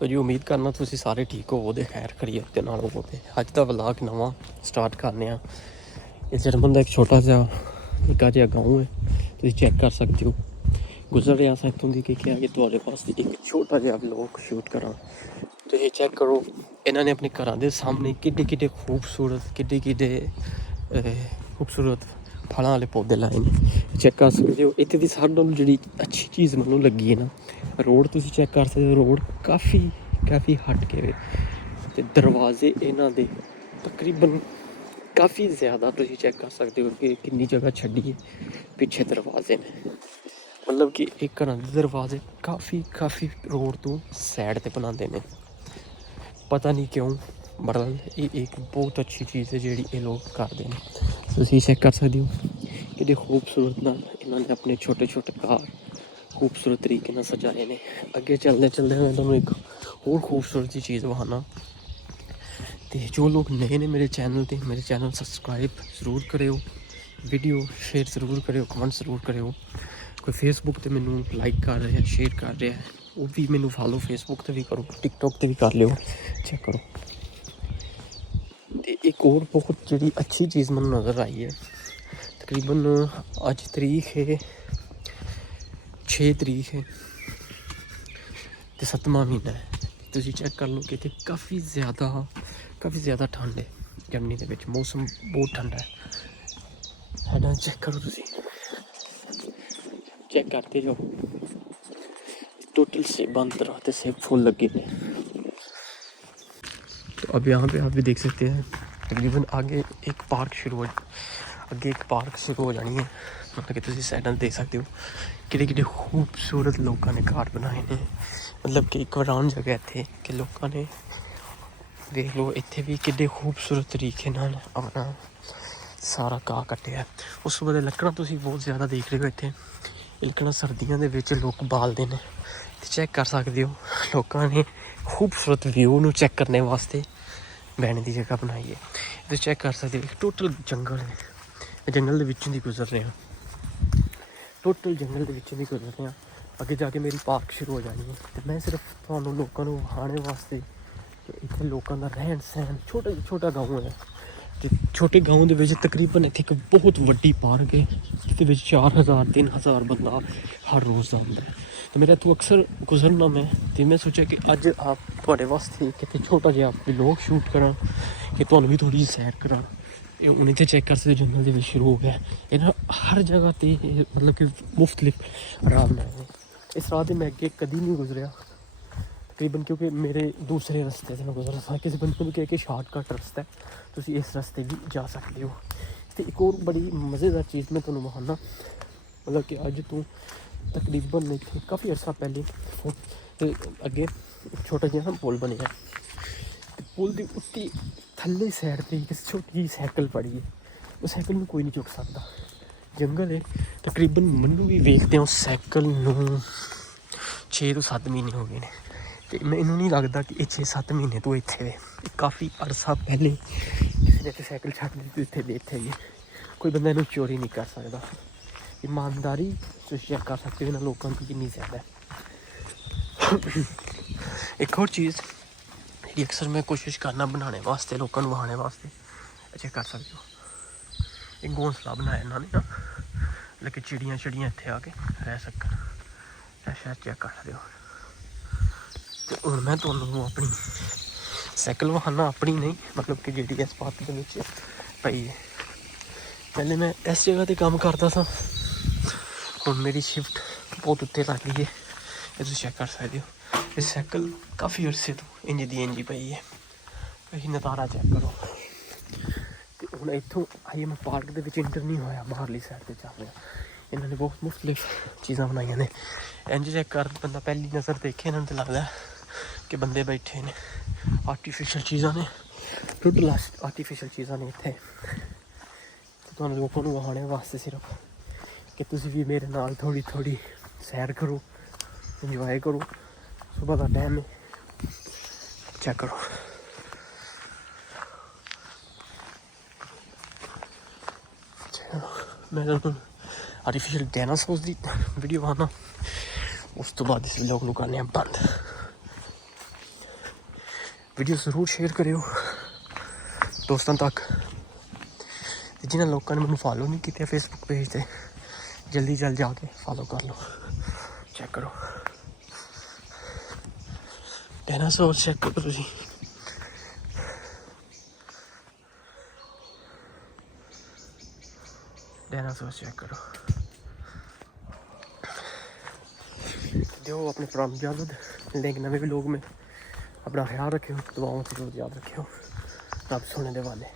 तो जी उम्मीद करना तुसी सारे ठीक हो ते खैर खरीत दे नाल हो ते अज दा व्लॉग नवां स्टार्ट करने आ। इस जर्मन का एक छोटा सा निक्का जिहा गाँव है, तुसी चेक कर सकते हो। गुजर रहा अस इत्थों दी कि क्या कि तुहाडे वास्ते एक छोटा जिहा व्लॉग शूट करां। तो ये चेक करो, इन्होंने अपने घर के सामने किड्डे किड्डे खूबसूरत खूबसूरत फलों वाले पौधे लाए हैं। चेक कर सकते हो। इत्थे दी सारे नालों जी अच्छी चीज़ मैनू लगी है ना, रोड तुसी चेक कर सकते हो। रोड काफ़ी हट के ते दरवाजे इन्हां दे तकरीबन काफ़ी ज़्यादा तुसी चेक कर सकते हो कि कितनी जगह छड्डी पिछे दरवाजे ने। मतलब कि एक घर के दरवाजे काफ़ी रोड तो सैड ते बनाते हैं। पता नहीं क्यों, बरल ये एक बहुत अच्छी चीज़ है जी ये लोग करते हैं। तुसी चेक कर सकते हो कि खूबसूरत ना इन्होंने अपने छोटे छोटे घर खूबसूरत तरीके से सजाए ने। अगे चलते चलते मैं तुहानू एक और खूबसूरत सी चीज़ विखाना। तो जो लोग नए ने मेरे चैनल सबसक्राइब जरूर करो, वीडियो शेयर जरूर करो, कमेंट जरूर करो। कोई फेसबुक पर मैनू लाइक कर रहा है, शेयर कर रहा है, वो भी मैनू फॉलो फेसबुक पर भी करो, टिकटॉक पर भी कर लियो, चेक करो। तो एक और बहुत जी अच्छी चीज़ मैं नज़र आई है। तकरीबन अज तरीक है 6 तरीक है तो 7वां महीना है। तुसी चेक कर लो कि काफ़ी ज़्यादा ठंड है। जर्मनी के विच मौसम बहुत ठंडा है ना। चेक करो, तुसी चेक करते जाओ। टोटल सेबां की तरह तो सेब फुल लगे हैं। तो अब यहाँ पे आप भी देख सकते हैं तकरीबन आगे एक पार्क शुरू हो जानी है। मतलब कि तुसी साइडां देख सकते हो कि खूबसूरत लोगों ने घर बनाए हैं। मतलब कि एक वीरान जगह इत्थे कि लोगों ने देख लो इत्थे भी कि खूबसूरत तरीके नाल अपना सारा घाह कट्टिया। उस तो बाद लकड़ां तुसी बहुत ज़्यादा देख रहे हो इत्थे। लकड़ां सर्दियों के विच लोग बालते हैं। चेक कर सकते हो लोगों ने खूबसूरत व्यू नू चेक करने वास्ते बैठने की जगह बनाई है। तो चेक कर सकते हो टोटल जंगल है। जंगल के विचों दी गुजर रहे हैं, टोटल जंगल के विचों दी गुजर रहे हैं। अगे जाके मेरी पार्क शुरू हो जानी है। तो मैं सिर्फ तुहानू लोगों को विखाने वास्ते कि इत्थे लोगों का रहन सहन छोटा गाँव है। तो छोटे गाँव के विच तकरीबन इत्थे एक बहुत वड्डी पार्क है जिसके 4000 3000 बंदा हर रोज़ आता है। तो मेरा इत्थों अक्सर गुजरना मैं सोचा कि अज आप थोड़े वास्ते कि छोटा जिहा व्लॉग शूट करा कि तुहानू भी थोड़ी जी सैर करा। हूँ इतने चेक कर सकते जंगल के शुरू हो गया इन्हें हर जगह पर मतलब कि मुख्तलिफ राह बनाए हैं। इस राह से मैं अगे कभी नहीं गुजरिया तकरीबन, क्योंकि मेरे दूसरे रस्ते से मैं गुजर रहा था। किसी बंदे को कह शार्टकट रस्ता है, तुम इस रस्ते भी जा सकते हो। तो एक और बड़ी मज़ेदार चीज़ मैं तुम्हें विखाना। मतलब कि अज तू तकरीबन इतने काफ़ी अर्सा पहले तो अगे छोटा जिहा पुल बनया। पुल की उत्ती थल्ले सैड पर एक छोटी सैकल पड़ी है। वो सैकल में कोई नहीं चुक सकता। जंगल है तकरीबन मैनू भी वेखते उस सैकल 6 तो 7 महीने हो गए हैं। तो मैनू नहीं लगता कि 6 7 महीने तो इतने काफ़ी अरसा पहले किसी ने सैकल छड्ड दी इतने बैठे ही कोई बंदा इन्हू चोरी नहीं कर सकता। ईमानदारी तुम चेक कर सकते हो इन्होंने लोगों की कितनी ज़्यादा है। एक और चीज़ जी अक्सर मैं कोशिश करना बनाने वास्ते लोगों को विखाने वास्ते चेक कर सकते हो एक घोंसला बनाया इन्होंने ना, लेकिन चिड़ियाँ इतने आके रह सकन। शायद चेक कर सकते हो। तो हूँ मैं तुम्हें अपनी सैकल विखाना, अपनी नहीं मतलब कि जी इस पार्क के पई है। पहले मैं इस जगह पर काम करता था, हूँ मेरी शिफ्ट बहुत उत्ते लग गई है। ये तुम चेक कर सकते हो ये सैकल काफ़ी अरसे तो इंज दी इंज पई है। नज़ारा चेक करो। तो हूँ इतों आइए मैं पार्क के इंटर नहीं होया, बाहरली सैड पर चल रहा। इन्होंने बहुत मुख्तलिफ चीज़ा बनाई ने। इंज चेक कर बंदा पहली नज़र देखे इन्होंने तो लगता है कि बंदे बैठे ने। आर्टिफिशियल चीज़ा ने, टोटल आर्टिफिशियल चीज़ा ने इतने। तो लोगों को विखाने वास्ते सिर्फ कि तुम भी मेरे नाल थोड़ी सैर करो, इंजॉय करो। सुबह का टाइम है, चेक करो। मैं आर्टिफिशियल डायनासोर्स की वीडियो आना, उस तो बाद इस व्लॉग को करने बंद। ਵੀਡੀਓ ਜ਼ਰੂਰ ਸ਼ੇਅਰ ਕਰਿਓ ਦੋਸਤਾਂ ਤੱਕ। ਤੇ ਜਿਨ੍ਹਾਂ ਲੋਕਾਂ ਨੇ ਮੈਨੂੰ ਫੋਲੋ ਨਹੀਂ ਕੀਤਾ ਫੇਸਬੁੱਕ ਪੇਜ ਤੇ, ਜਲਦੀ ਜਾ ਕੇ ਫੋਲੋ ਕਰ ਲਓ। ਚੈੱਕ ਕਰੋ ਡਾਇਨਾਸੌਰ, ਚੈੱਕ ਕਰੋ ਤੁਸੀਂ। डायनासोर चेक करो। जो अपने पुरानी इजाज़त, लेकिन नवे भी लोग में अपना ख्याल रखियो, दुआओं से याद रखियो। रब सुनने दे वाले।